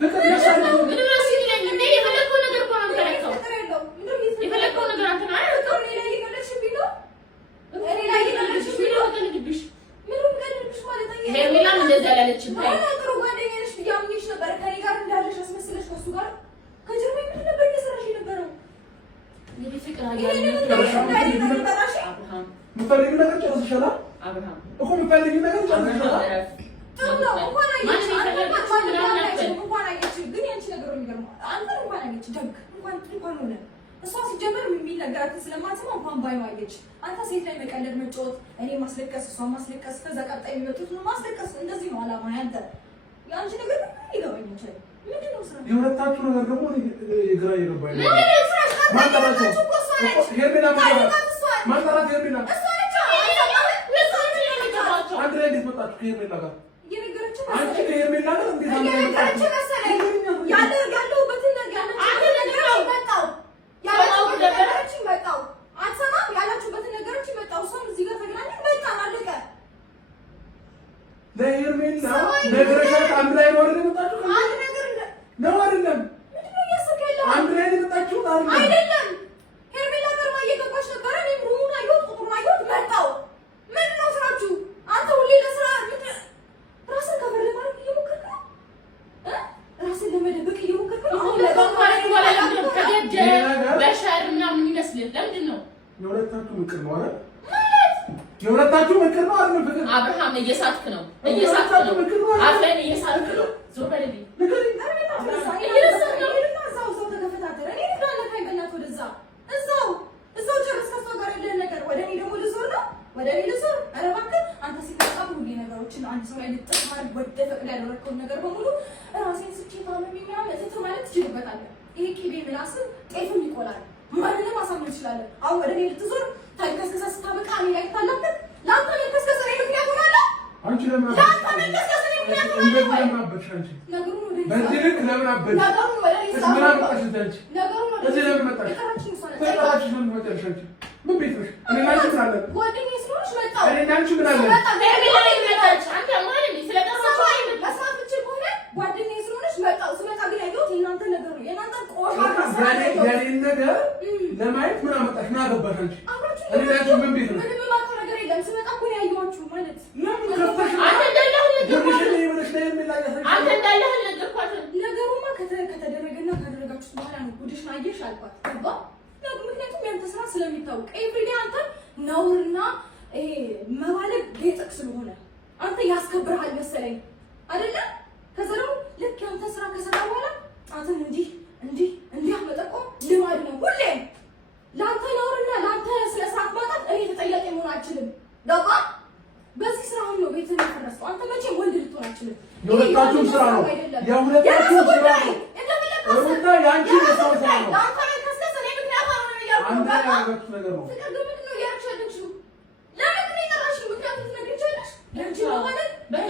ፍቅር ያሳልፈው ምን ነው ሲለኝ እኔ የፈለከው ነገር እኮ ነው የምከለከው የፈለከው ነገር አንተ ነው አይደል እኔ ላይ ይገለሽብኝ ነው እኔ ላይ ይገለሽብኝ ነው ተንድብሽ ምንም ገድልብሽ ማለት ነው ሄርሜላም እንደዛ ያለችኝ ጥሩ ጓደኛ ነሽ ብያምንሽ ነበር ከኔ ጋር እንዳለሽ አስመስለሽ ከሱ ጋር ከጀርባ ምን ነበር እየሰራሽ የነበረው የኔ ፍቅር አብርሃም ምፈልግ ነገር ጨርሰሻል አብርሃም እኮ ምፈልግ ነገር ጨርሰሻል እሷ ሲጀመር የሚነገራት ስለማትሰማ እንኳን ባይዋየች አንተ ሴት ላይ መቀለድ መጫወት እኔ ማስለቀስ እሷ ማስለቀስ ከዛ ቀጣይ የሚመጡት ነው ማስለቀስ እንደዚህ ነው አላማ ያንተ ያንቺ ነገር ይገባኝ ይችላል ምንድነው ስራ የሁለታችሁ ነገር ደግሞ የግራ ይገባኝ ነው ማጣራቸው ሄርሜላ ማጣራት ሄርሜላ አንድ ላይ እንዴት መጣችሁ ከሄርሜላ ጋር የነገረችው አንቺ ከሄርሜላ ጋር እንዴት አንድ ላይ መጣችሁ ያለሁበትን ነገር መጣው ያለችኝ መጣው አትሰማም ያላችሁበትን ነገሮች መጣው እሷም እዚህ ጋር ተገናኘን መጣ አለቀ ለሄርሜላ ነገረሻት አንድ ላይ ነው አይደል መጣችሁ አንድ ነገር ነው አይደለም ምንድነው እያሰብከው አንድ ላይ ነው መጣችሁ አይደለም ሄርሜላ ጋር ማየገባሽ ነበር እኔም ሩሙን አየሁት ቁጥሩን አየሁት መጣው ምን ነው ስራችሁ አንተ ሁሌ ለስራ ራስን ከበር ለማድረግ እየሞከርክ ነው ራስን ለመደበቅ እየሞከርክ ነው አሁን ለማለት ወላለም ከደጀ በሻር ምናምን ይመስልህ ለምንድን ነው የሁለታችሁ ምክር ነው አይደል የሁለታችሁ ምክር ነው አይደል ፍቅር አብርሃም እየሳትክ ነው አፍለን እየሳትክ ነው ዞር በልልኝ እዛው ጨርስ ከሷ ጋር ያለህን ነገር ወደ እኔ ደግሞ ልዞር ነው ወደ እኔ ልዞር ኧረ እባክህ አንተ ሲመጣ ሁሉ ነገሮችን አንድ ሰው ላይ ልጥፍ ማለት ወደ ፈቅድ ያደረግከውን ነገር በሙሉ ራሴን ስቼ ታመም የሚያመጥት ማለት ትችልበታለህ ይሄ ቂቤ ምላስም ጤፍም ይቆላል ማንንም ማሳመን ትችላለህ አሁን ወደ እኔ ልትዞር ታልከስከሰ ስታበቃ እኔ ላይ ታላክት ለአንተ መልከስከሰ ላይ ምክንያት ሆናለህ አንቺ ለምን ለአንተ መልከስከሰ ላይ ምክንያት እንደዚህ ለምን አበድሽ አንቺ ነገሩን ወደ በዚህ ልክ ለምን አበድሽ ነገሩን ወደ እኔ ምን አመጣሽ አንቺ ነገሩን ወደ እዚህ ለምን መጣሽ ተጣጣሽ ምን መጣሽ አንቺ ምን ቤት ነሽ እኔ አንቺ ምን አለ ጓደኛዬ ስለሆንሽ መጣሁ እኔ አንቺ ምን አለ ሄርሜላ ላይ መጣች አንተ ማለት ነው ስለጠራሽ መስማት ብችል ከሆነ ጓደኛዬ ስለሆንሽ መጣሁ ስመጣ ግን ያየሁት የእናንተ ነገር ነው የእናንተ ቆሻሻ ያኔን ነገር ለማየት ምን አመጣሽ ምን አገባሽ አንቺ እኔ አንቺ ምን ቤት ነው ምንም የማውቀው ነገር የለም ስመጣ እኮ ነው ያየኋችሁ ማለት ለምን ከፈሽ አንተ እንዳለህ አንተ እንዳለህ ነገርኳት ነገሩማ ከተደረገና ካደረጋችሁ በኋላ ነው ጉድሽ አየሽ አልኳት ገባ ምክንያቱም ያንተ ስራ ስለሚታወቅ ኤቭሪዴ አንተ ነውርና መባለግ ጌጥቅ ስለሆነ አንተ ያስከብርሃል መሰለኝ አይደለ ከዛ ደግሞ ልክ ያንተ ስራ ከሰራ በኋላ ጣትን እንዲህ አመጠቆም ልማድ ነው ሁሌ ለአንተ ነውርና ለአንተ ስለ ስርዓት ማጣት እኔ ተጠያቂ መሆን አልችልም ገባ በዚህ ስራ ነው ቤትን ያፈረስከው አንተ መቼም ወንድ ልትሆን አልችልም የሁለታችሁም ስራ ነው የሁለታችሁም ስራ ነው እሩታ ያንቺ የሰው ስራ ነው አንተ ያደረግሽ ነገር ነው ፍቅር ግን ምንድን ነው ያልቻለችው ለምን ነው የጠራሽኝ ምክንያቱም ትነግሪኛለሽ ለአንቺ ነው ማለት በቃ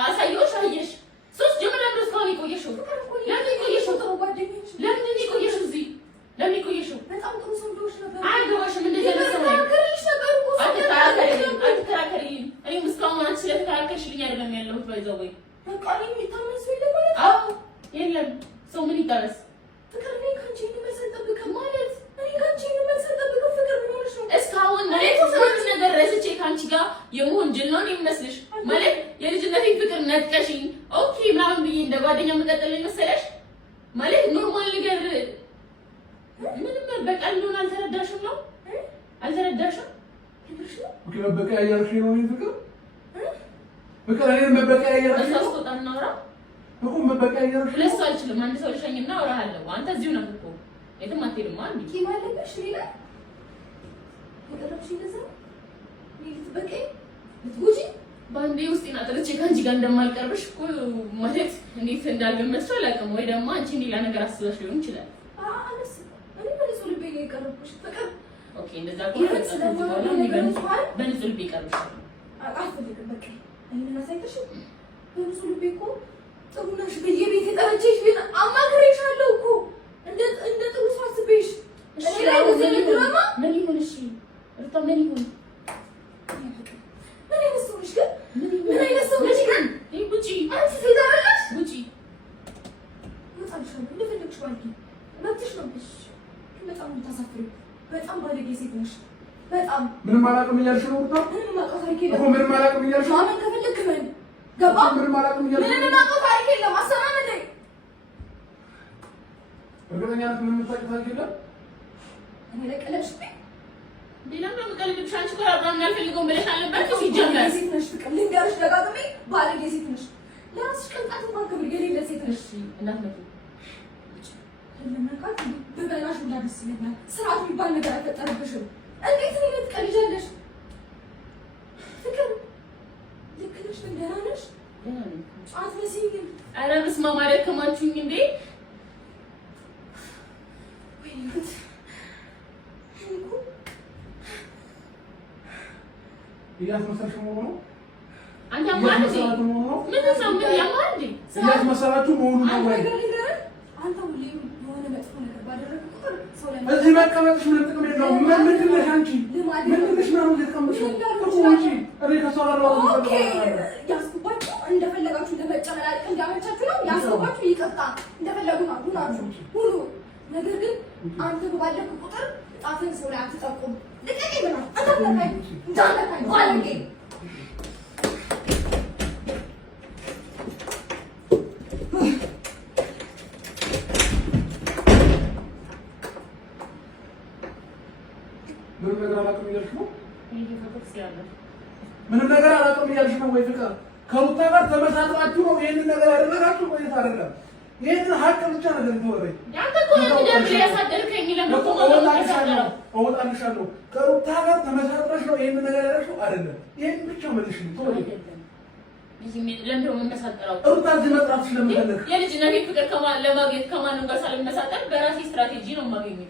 አሳየሁሽ አየሽ ሶስት ጀምር ለምን እስካሁን የቆየሽው ለምን የቆየሽው ጥሩ ጓደኞች ለምን የቆየሽው እዚህ ለምን የቆየሽው በጣም ጥሩ ሰው እንደሆንሽ ነበር አይገባሽም እንደዚህ ነው አትከራከሪልኝ እኔም እስካሁን አንቺ ስለተከራከርሽልኝ አይደለም ያለሁት ባይዘው ወይ በቃ እኔ የሚታመን ሰው የለም ማለት አዎ የለም ሰው ምን ይታረስ ፍቅር እኔ ከአንቺ መልስ አልጠብቅም ማለት እኔ ከአንቺ መልስ አልጠብቅም ፍቅር ምን ሆነሽ ነው እስካሁን ማለት ነገር ረስቼ ከአንቺ ጋር የመሆን ጅል ነው የሚመስልሽ ማለት የልጅነቴን ፍቅር ነጥቀሽኝ ኦኬ ምናምን ብዬ እንደ ጓደኛ መቀጠል መሰለሽ ማለት ኖርማል ነገር ምንም በቃ እንደሆነ አልተረዳሽም ነው አልተረዳሽም ኦኬ መበቀያ ያያርሽ ነው ፍቅር ፍቅር እኔ መበቀያ ያያርሽ ነው ተስቆጣ እናውራ እኮ መበቀያ ያያርሽ ለሱ አልችልም አንድ ሰው ልሸኝና አወራሃለሁ አንተ እዚሁ ነው እኮ የትም አትሄድም አንዴ ኪማለሽ ሌላ ወደረሽ እንደዛ ልትበቀይ ልትጉጂ ባንዴ ውስጥ እናጥርቼ ከአንቺ ጋር እንደማልቀርብሽ እኮ ማለት እንዴት እንዳልገመትሽ አላውቅም ወይ ደግሞ አንቺ ሌላ ነገር አስበሽ ሊሆን ይችላል እኔ በንጹህ ልቤ ነው የቀረብኩሽ ፍቅር ኦኬ እንደዛ በንጹህ ልቤ ቀርብሻል አልፈልግም በቃ እኔን አሳይተሽ በንጹህ ልቤ እኮ ጥሩ ነሽ በየቤት የጠረችሽ ቢሆን አማክሬሻለሁ እኮ እንደ ጥሩ ሰው አስቤሽ እኔ ላይ ድራማ ምን ይሁን እሺ እርታ ምን ይሁን ምን አይነት ሰው ነሽ ግን ምን አይነት ሰው ነሽ ግን ይቡጪ አንቺ ሴት አይደለሽ? ውጪ ወጣልሻለሁ። እንደፈለግሽ ባልኪ መብትሽ ነው። እሺ በጣም የምታሳፍሪ በጣም ባለጌ ሴት ነሽ። በጣም ምንም አላውቅም እያልሽ ነው ሩታ? ምንም ማውቀው ታሪክ የለም እኮ ምንም አላውቅም እያልሽ ነው? ማመን ከፈለግክ ምን ገባ? ምንም አላውቅም እያልሽ ነው? ምንም ማውቀው ታሪክ የለም። አሰማመን ላይ እርግጠኛ ነሽ? ምንም የምታውቂው ታሪክ የለም? እኔ ላይ ቀለድሽብኝ። ሌላ ምንም ቀልድብሽ አንቺ ጋር አብራም ያልፈልገው ብለሽ አለበት ሲጀመር ሴት ነሽ። ፍቅር ልንገርሽ ደጋግሜ ባለጌ ሴት ነሽ። ለራስሽ ቅንጣት እንኳን ክብር የሌለ ሴት ነሽ። እናት ነው ለመናቃት በበላሽ እንዳደስ ይለኛል። ስርዓት የሚባል ነገር አይፈጠርብሽም። እንዴት ነው ትቀልጃለሽ? ፍቅር ልክ ነሽ። ግን ደህና ነሽ? አትመስይም። ኧረ በስመ አብ አደከማችሁኝ እንዴ! ወይኔ ጉድ! እያስመሰልሽ መሆኑ ነው? አንተ ያማል እንዴ? ምን ነው ምን ያማል እንዴ? እያስመሰላችሁ መሆኑ ነው ወይ? አንተ ሁሌም የሆነ መጥፎ ነገር ባደረግህ ቁጥር ሰው ላይ እዚህ መቀመጥሽ ምንም ጥቅም የለውም። ምንድን ነሽ አንቺ? ምንድን ነሽ ነው የምትቀመጪው? እኔ ከእሷ ጋር ነው ኦኬ። ያስኩባችሁ እንደፈለጋችሁ ለመጨመላለቅ እንዳመቻችሁ ነው ያስኩባችሁ። ይቅርታ እንደፈለጉ ነው ሁሉ ነገር ግን አንተ ባለክ ቁጥር ጣትን ሰው ላይ አትጠቁም። ልቀቂ ብላ አታለካኝ እንዳለካኝ ባለጌ ምንም ነገር አላውቅም እያልሽ ነው? ይሄ ምንም ነገር አላውቅም እያልሽ ነው ወይ? ፍቅር ከሩታ ጋር ተመሳጥራችሁ ነው ይሄንን ነገር ያደረጋችሁ ወይስ አይደለም? ይሄንን ሀቅ ብቻ ነገር ይተወረኝ። ያንተ እኮ ነው እንደ ያሳደርከኝ ለምን እወጣልሻለሁ። ከሩታ ጋር ተመሳጥረሽ ነው ይሄንን ነገር ያደረግሽው አይደለም? ይሄን ብቻ መልሽልኝ። ተወረኝ። ለምን ነው የምንመሳጠረው? ሩታ እዚህ መጥራት ስለምፈልግ የልጅነቴ ፍቅር ለማግኘት ከማንም ጋር ሳልመሳጠር በራሴ ስትራቴጂ ነው የማገኘው።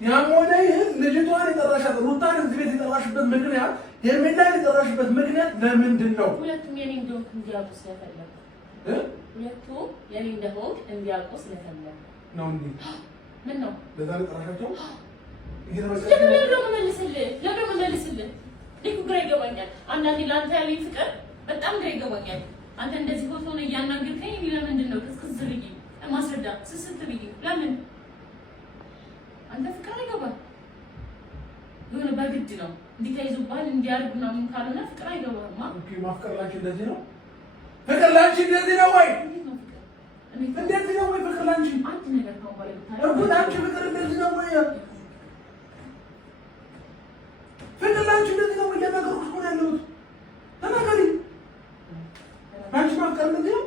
ያም ሆነ ይህን ልጅቷን የጠራሻት ሩታን እዚህ ቤት የጠራሽበት ምክንያት ሄርሜላን የጠራሽበት ምክንያት ለምንድን ነው? ሁለቱም የኔ እንደሆንክ እንዲያውቁ ስለፈለኩ ሁለቱም የኔ እንደሆንክ እንዲያውቁ ስለፈለኩ ነው። እንዴ ምን ነው ለዛ ነው የጠራሻቸው? ለምን መልስልህ? ልክ ግራ ይገባኛል። አንዳንዴ ለአንተ ያለኝ ፍቅር በጣም ግራ ይገባኛል። አንተ እንደዚህ ፎቶ ነው እያናገርከኝ እኔ ለምንድን ነው ክስክስ ብዬ ማስረዳት ስስት ብዬ ለምን አንተ ፍቅር አይገባም። የሆነ በግድ ነው እንዲተይዙባል እንዲያርጉ ምናምን ካልሆነ ፍቅር አይገባም። ኦኬ ማፍቀር ላንቺ እንደዚህ ነው? ፍቅር ላንቺ እንደዚህ ነው ወይ? እንደዚህ ነው ወይ ፍቅር ላንቺ? አንድ ነገር ነው ማለት ነው። እርግጥ አንቺ ፍቅር እንደዚህ ነው ወይ? ፍቅር ላንቺ እንደዚህ ነው ወይ? ለነገሩ እኮ ነው ያለሁት። ተናገሪ። አንቺ ማፍቀር እንደዚህ ነው?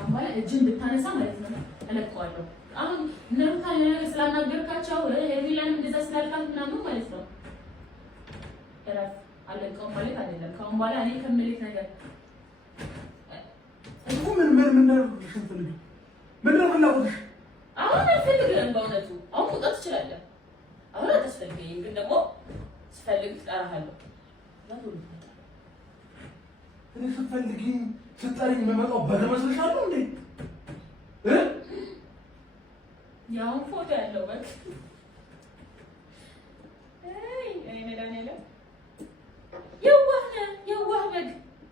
አማላ እጅን ብታነሳ ማለት ነው እለቀዋለሁ። አሁን እነሩታ ስላናገርካቸው ሄርሜላን እንደዛ ስላልካት ምናምን ማለት ነው እረፍ። አለቀው ማለት አይደለም። ከአሁን በኋላ እኔ ከምልክ ነገር እኮ ምን ነው ፍላጎትሽ? አሁን አልፈልግም። በእውነቱ አሁን መውጣት ትችላለህ። አሁን አታስፈልገኝም፣ ግን ደግሞ ስፈልግ እጠራሃለሁ። እኔ ስትፈልጊኝ ስጠሪኝ የምመጣው በተመስልሻለሁ እንዴ? ያው ፎቶ ያለው በቃ አይ መድኃኒዓለም